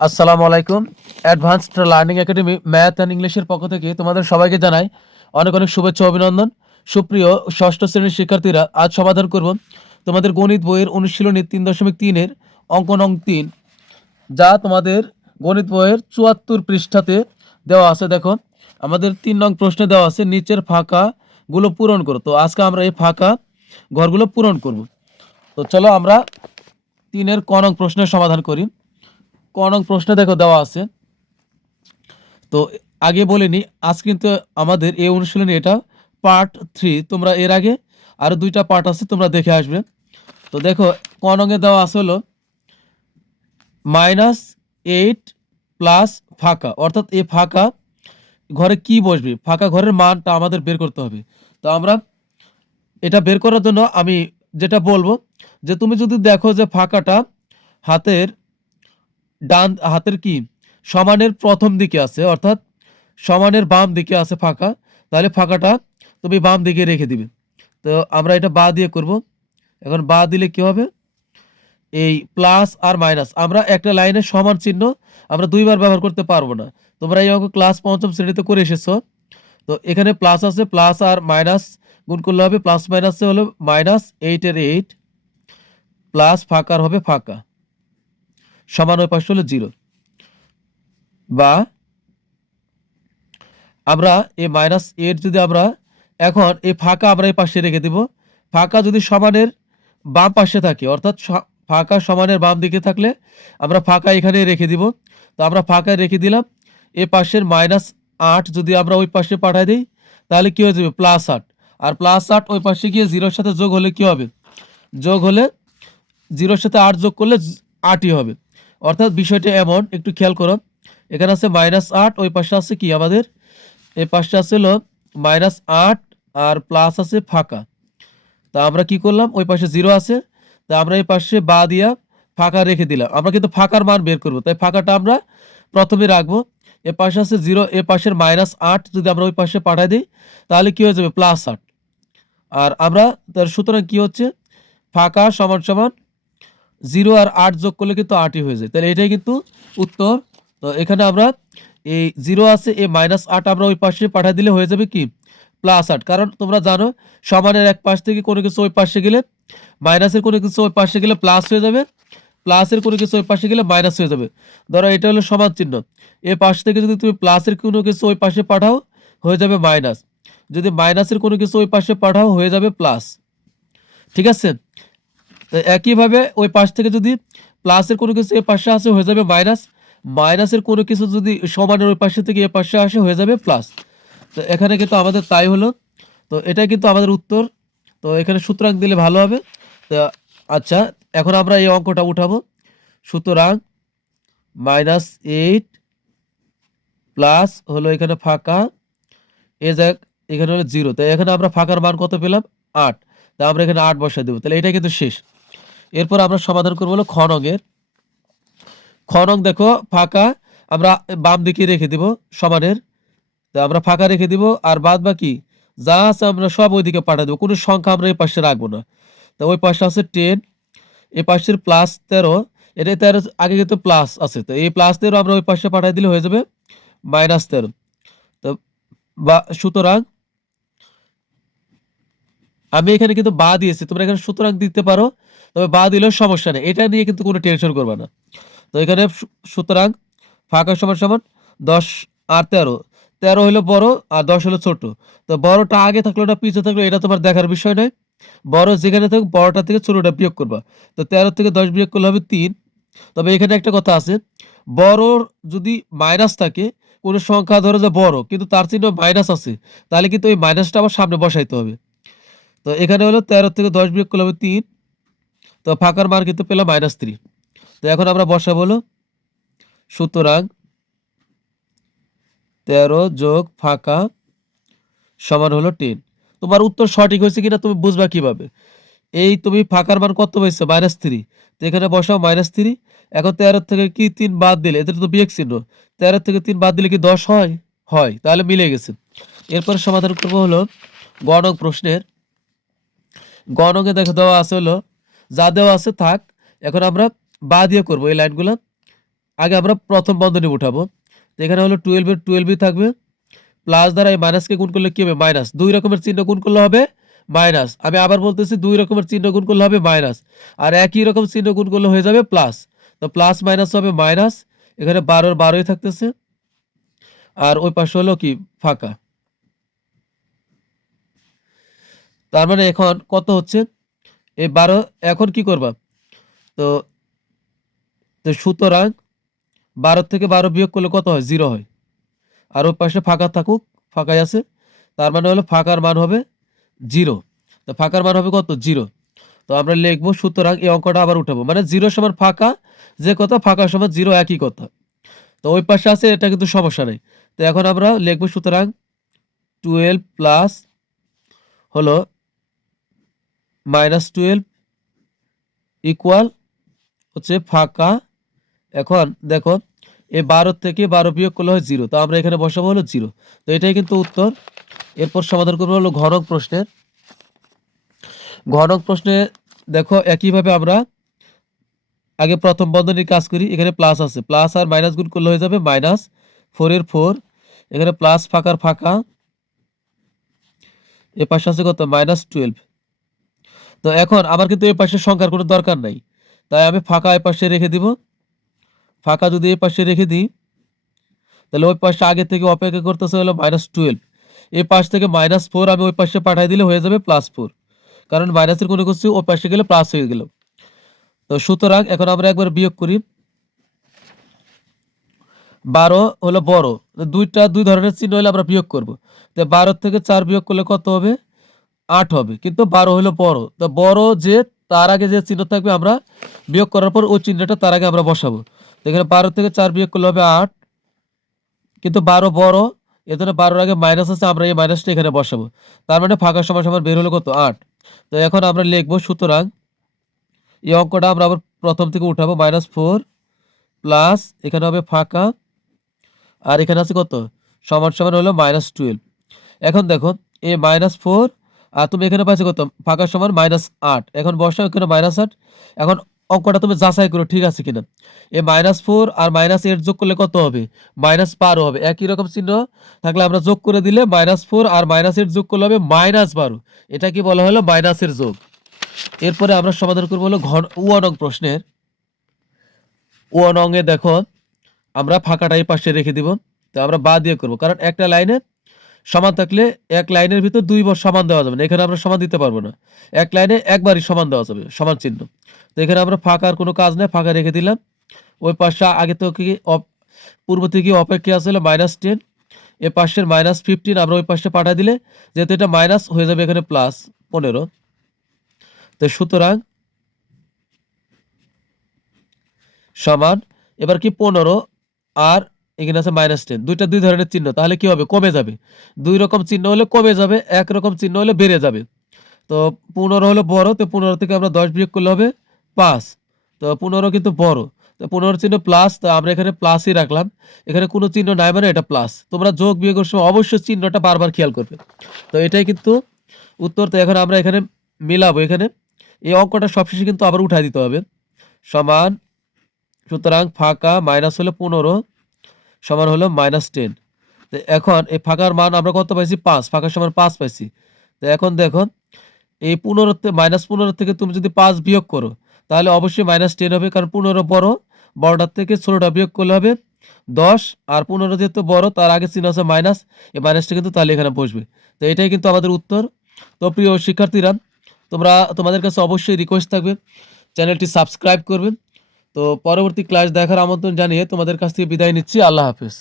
আসসালামু আলাইকুম। Advanced learning academy math and ইংলিশের পক্ষ থেকে তোমাদের সবাইকে জানাই অনেক অনেক শুভেচ্ছা ও অভিনন্দন। সুপ্রিয় ষষ্ঠ শ্রেণীর শিক্ষার্থীরা, আজ সমাধান করব তোমাদের গণিত বইয়ের অনুশীলনী 3.3-এর অঙ্ক নং 3, যা তোমাদের গণিত বইয়ের 74 পৃষ্ঠাতে দেওয়া আছে। দেখো, আমাদের 3 নং প্রশ্নে দেওয়া আছে নিচের ফাঁকাগুলো পূরণ করো। তো আজকে আমরা এই ফাঁকা ঘরগুলো পূরণ করব। তো চলো আমরা 3-এর ক নং প্রশ্নের সমাধান করি। ক নং প্রশ্নে দেখো দেওয়া আছে। তো আগে বলিনি, আজ কিন্তু আমাদের এই অনুশীলনী এটা পার্ট 3। তোমরা এর আগে আরও 2টা পার্ট আছে, তোমরা দেখে আসবে। তো দেখো, ক নঙে দেওয়া আছে হলো -8 প্লাস ফাঁকা, অর্থাৎ এই ফাঁকা ঘরে কি বসবে, ফাঁকা ঘরের মানটা আমাদের বের করতে হবে। তো আমরা এটা বের করার জন্য আমি যেটা বলবো, যে তুমি যদি দেখো যে ফাঁকাটা হাতের হাতের কি সমানের প্রথম দিকে আছে, অর্থাৎ সমানের বাম দিকে আছে ফাঁকা, তাহলে ফাঁকাটা তুমি বাম দিকে রেখে দিবে। তো আমরা এটা বা দিয়ে করব। এখন বা দিলে কি হবে, এই প্লাস আর মাইনাস, আমরা একটা লাইনের সমান চিহ্ন আমরা দুইবার ব্যবহার করতে পারবো না। তোমরা এই অঙ্ক ক্লাস 5ম শ্রেণীতে করে এসেছো। তো এখানে প্লাস আছে, প্লাস আর মাইনাস গুণ করলে হবে প্লাস মাইনাসে হলো -8 প্লাস ফাঁকার হবে ফাঁকা, সমান ওই পাশে হলো 0। বা আমরা এই -8 যদি আমরা এখন এই ফাঁকা আমরা এই পাশে রেখে দিব। ফাঁকা যদি সমানের বাম পাশে থাকে, অর্থাৎ ফাঁকা সমানের বাম দিকে থাকলে আমরা ফাঁকা এখানে রেখে দিব। তো আমরা ফাঁকা রেখে দিলাম। এ পাশের -8 যদি আমরা ওই পাশে পাঠিয়ে দিই, তাহলে কি হয়ে যাবে +8। আর +8 ওই পাশে গিয়ে 0-এর সাথে যোগ হলে কি হবে, যোগ হলে 0-এর সাথে 8 যোগ করলে 8ই হবে। অর্থাৎ বিষয়টা এমন, একটু খেয়াল করো, এখানে আছে -8, ওই পাশে আছে কি আমাদের, এই পাশে আছে হলো -8 আর প্লাস আছে ফাঁকা। তা আমরা কি করলাম, ওই পাশে 0 আছে, তা আমরা এই পাশে বা দিয়া ফাঁকা রেখে দিলাম। আমরা কিন্তু ফাঁকার মান বের করব, তাই ফাঁকাটা আমরা প্রথমে রাখবো। এ পাশে আছে 0, এ পাশের -8 যদি আমরা ওই পাশে পাঠাই দিই, তাহলে কি হয়ে যাবে +8। আর আমরা তার সুতরাং কি হচ্ছে, ফাঁকা সমান সমান 0 আর 8 যোগ করলে কিন্তু 8ই হয়ে যায়। তাহলে এটাই কিন্তু উত্তর। তো এখানে আমরা এই 0 আছে, এই -8 আমরা ওই পাশে পাঠিয়ে দিলে হয়ে যাবে কি +8। কারণ তোমরা জানো, সমানের এক পাশ থেকে কোনো কিছু ওই পাশে গেলে, মাইনাসের কোনো কিছু ওই পাশে গেলে প্লাস হয়ে যাবে, প্লাসের কোনো কিছু ওই পাশে গেলে মাইনাস হয়ে যাবে। ধরো এটা হলো সমান চিহ্ন, এ পাশ থেকে যদি তুমি প্লাসের কোনো কিছু ওই পাশে পাঠাও হয়ে যাবে মাইনাস, যদি মাইনাসের কোনো কিছু ওই পাশে পাঠাও হয়ে যাবে প্লাস। ঠিক আছে? তো একইভাবে ওই পাশ থেকে যদি প্লাসের কোনো কিছু এ পাশে আসে হয়ে যাবে মাইনাস, মাইনাসের কোনো কিছু যদি সমানের ওই পাশে থেকে এ পাশে আসে হয়ে যাবে প্লাস। তো এখানে কিন্তু আমাদের তাই হলো। তো এটাই কিন্তু আমাদের উত্তর। তো এখানে সুতরাং দিলে ভালো হবে। তো আচ্ছা, এখন আমরা এই অঙ্কটা উঠাবো। সুতরাং -8 প্লাস হলো এখানে ফাঁকা, এখানে হলো 0, তাই এখানে আমরা ফাঁকার মান কত পেলাম 8, তাই আমরা এখানে 8 বসাই দেবো। তাহলে এটা কিন্তু শেষ। এরপর আমরা সমাধান করবো হলো খ নঙের। খ নং দেখো, ফাঁকা আমরা বাম দিকে রেখে দিব সমানের, তো আমরা ফাঁকা রেখে দিব, আর বাদ বাকি যা আছে আমরা সব ওইদিকে পাঠিয়ে দেবো, কোনো সংখ্যা আমরা এই পাশে রাখবো না। তো ওই পাশে আছে 10, এই পাশের +13, এটা 13 আগে কিন্তু প্লাস আছে, তো এই +13 আমরা ওই পাশে পাঠিয়ে দিলে হয়ে যাবে -13। তো বা সুতরাং আমি এখানে কিন্তু বা দিয়েছি, তোমরা এখানে সুতরাং দিতে পারো, তবে বা দিলেও সমস্যা নেই, এটা নিয়ে কিন্তু কোনো টেনশন করবে না। তো এখানে সুতরাং ফাঁকা সমান সমান 10 আর 13, 13 হলো বড় আর 10 হলো ছোট। তো বড়টা আগে থাকলো না পিছে থাকলো এটা তোমার দেখার বিষয় নয়। বড় যেখানে থাকুক বড়টা থেকে ছোটটা বিয়োগ করবা। তো 13 থেকে 10 বিয়োগ করলে হবে 3। তবে এখানে একটা কথা আছে, বড়র যদি মাইনাস থাকে, কোনো সংখ্যা ধরো যে বড় কিন্তু তার চিহ্ন মাইনাস আছে, তাহলে কিন্তু ওই মাইনাসটা আবার সামনে বসাইতে হবে। তো এখানে হলো 13 থেকে 10 বিয়োগ করলে হবে 3। তো ফাঁকার মান কিন্তু পেলাম -3। তো এখন আমরা বসাবো হলো সুতরাং 13 যোগ ফাঁকা সমান হলো 10। তোমার উত্তর সঠিক হয়েছে কিনা তুমি বুঝবা কিভাবে, এই তুমি ফাঁকার মান কত পেয়েছো -3, তো এখানে বসাও -3। এখন 13 থেকে কি 3 বাদ দিলে, এদের তো বিয়োগ চিহ্ন, 13 থেকে 3 বাদ দিলে কি 10 হয়, হয়, তাহলে মিলে গেছে। এরপর সমাধান করবো হলো গ নং প্রশ্নের। গ নঙে দেখো দেওয়া আছে হলো, যা দেওয়া আছে থাক, এখন আমরা বা দিয়ে করবো এই লাইনগুলো। আগে আমরা প্রথম বন্ধনী উঠাবো। তো এখানে হলো 12 এর 12ই থাকবে, প্লাস দ্বারা এই মাইনাসকে গুণ করলে কি হবে মাইনাস, দুই রকমের চিহ্ন গুণ করলে হবে মাইনাস। আমি আবার বলতেছি দুই রকমের চিহ্ন গুণ করলে হবে মাইনাস, আর একই রকম চিহ্ন গুণ করলে হয়ে যাবে প্লাস। তো প্লাস মাইনাস হবে মাইনাস, এখানে 12 12ই থাকতেছে, আর ওই পাশে হলো কি ফাঁকা। তার মানে এখন কত হচ্ছে এই 12, এখন কি করবা, তো তো সুতরাং 12 থেকে 12 বিয়োগ করলে কত হয় 0 হয়, আর ওই পাশে ফাঁকা থাকুক, ফাঁকাই আছে, তার মানে হলো ফাঁকার মান হবে 0। তো ফাঁকার মান হবে কত 0। তো আমরা লিখবো সুতরাং এই অঙ্কটা আবার উঠাবো, মানে 0 সমান ফাঁকা যে কথা, ফাঁকা সমান 0 একই কথা। তো ওই পাশে আছে, এটা কিন্তু সমস্যা নেই। তো এখন আমরা লিখবো সুতরাং 12 প্লাস হলো -12 ইকুয়াল হচ্ছে ফাঁকা। এখন দেখো এই 12 থেকে 12 বিয়োগ করলে হয় 0, তো আমরা এখানে বসাবো হলো 0। তো এটাই কিন্তু উত্তর। এরপর সমাধান করবো হলো ঘনক প্রশ্নের। ঘনক প্রশ্নে দেখো একইভাবে আমরা আগে প্রথম বন্ধনীর কাজ করি। এখানে প্লাস আছে, প্লাস আর মাইনাস গুণ করলে হয়ে যাবে -4 এর 4, এখানে প্লাস ফাঁকার ফাঁকা, এ পাশে আছে কত -12। তো এখন আমার কিন্তু এই পাশে সংখ্যার কোনো দরকার নাই, তাই আমি ফাঁকা এই পাশে রেখে দিব। ফাঁকা যদি এই পাশে রেখে দিই, তাহলে ওই পাশে আগে থেকে অপেক্ষা করতেছে হলো -12, এই পাশ থেকে -4 আমি ওই পাশে পাঠিয়ে দিলে হয়ে যাবে +4, কারণ মাইনাসের কোনো কিছু ওই পাশে গেলে প্লাস হয়ে গেল। তো সুতরাং এখন আমরা একবার বিয়োগ করি। 12 হলো বড়, দুই ধরনের চিহ্ন হলে আমরা বিয়োগ করব। তো 12 থেকে 4 বিয়োগ করলে কত হবে 8 হবে, কিন্তু 12 হলো বড়, তো বড় যে তার আগে যে চিহ্ন থাকবে আমরা বিয়োগ করার পর ওই চিহ্নটা তার আগে আমরা বসাবো। তো এখানে 12 থেকে 4 বিয়োগ করলে হবে 8, কিন্তু 12 বড়, এজন্য 12 এর আগে মাইনাস আছে, আমরা এই মাইনাসটা এখানে বসাবো। তার মানে ফাঁকা সমান সমান বের হলো কত 8। তো এখন আমরা লিখবো সুতরাং এই অঙ্কটা আমরা আবার প্রথম থেকে উঠাবো, -4 প্লাস এখানে হবে ফাঁকা, আর এখানে আছে কত সমান সমান হলো -12। এখন দেখো এই -4 আর তুমি এখানে পাচ্ছ কত ফাঁকা সমান -8, এখন বসাও এখানে -8। এখন অঙ্কটা তুমি যাচাই করো ঠিক আছে কিনা। এই -4 আর -8 যোগ করলে কত হবে -12 হবে, একই রকম চিহ্ন থাকলে আমরা যোগ করে দিলে -4 আর -8 যোগ করলে হবে -12, এটা কি বলা হলো মাইনাসের যোগ। এরপরে আমরা সমাধান করবো হলো নং প্রশ্নের। নংয়ে দেখো আমরা ফাঁকাটা এই পাশে রেখে দিব, তো আমরা বা দিয়ে করবো, কারণ একটা লাইনে সমান থাকলে এক লাইনের ভিতর দুইবার সমান দেওয়া যাবে না, এখানে আমরা সমান দিতে পারবো না, এক লাইনে একবারই সমান দেওয়া যাবে সমান চিহ্ন। তো এখানে আমরা ফাঁকার কোনো কাজ নেই, ফাঁকা রেখে দিলাম। ওই পাশে আগে তো কি পূর্ব থেকে অপেক্ষা আসলে -10, এ পাশের -15 আমরা ওই পাশে পাঠিয়ে দিলে যেহেতু এটা মাইনাস হয়ে যাবে এখানে +15। তো সুতরাং সমান এবার কি 15 আর এখানে আছে -10, দুইটা দুই ধরনের চিহ্ন, তাহলে কি হবে কমে যাবে। দুই রকম চিহ্ন হলে কমে যাবে, এক রকম চিহ্ন হলে বেড়ে যাবে। তো 15 হলো বড়, তো 15 থেকে আমরা 10 বিয়োগ করলে হবে 5। তো 15 কিন্তু বড়, তো 15 চিহ্ন প্লাস, তো আমরা এখানে প্লাসই রাখলাম, এখানে কোনো চিহ্ন নাই মানে এটা প্লাস। তোমরা যোগ বিয়োগের সময় অবশ্যই চিহ্নটা বারবার খেয়াল করবে। তো এটাই কিন্তু উত্তর। তো এখন আমরা এখানে মিলাবো, এখানে এই অঙ্কটা সবশেষে কিন্তু আবার উঠাই দিতে হবে। সমান সুতরাং ফাঁকা মাইনাস হলো 15 সমান হলো -10। তো এখন এই ফাঁকার মান আমরা কত পাইছি 5, ফাঁকার সমান 5 পাইছি। তো এখন দেখো এই 15 -15 থেকে তুমি যদি 5 বিয়োগ করো তাহলে অবশ্যই -10 হবে, কারণ 15 বড়, বড়টার থেকে ছোটটা বিয়োগ করলে হবে 10, আর 15 যেহেতু বড় তার আগে চিহ্ন আছে মাইনাস, এই মাইনাসটা কিন্তু তাহলে এখানে বসবে। তো এটাই কিন্তু আমাদের উত্তর। তো প্রিয় শিক্ষার্থীরা, তোমাদের কাছে অবশ্যই রিকোয়েস্ট থাকবে চ্যানেলটি সাবস্ক্রাইব করবেন। তো পরবর্তী ক্লাস দেখার আমন্ত্রণ জানিয়ে তোমাদের কাছ থেকে বিদায় নিচ্ছি। আল্লাহ হাফেজ।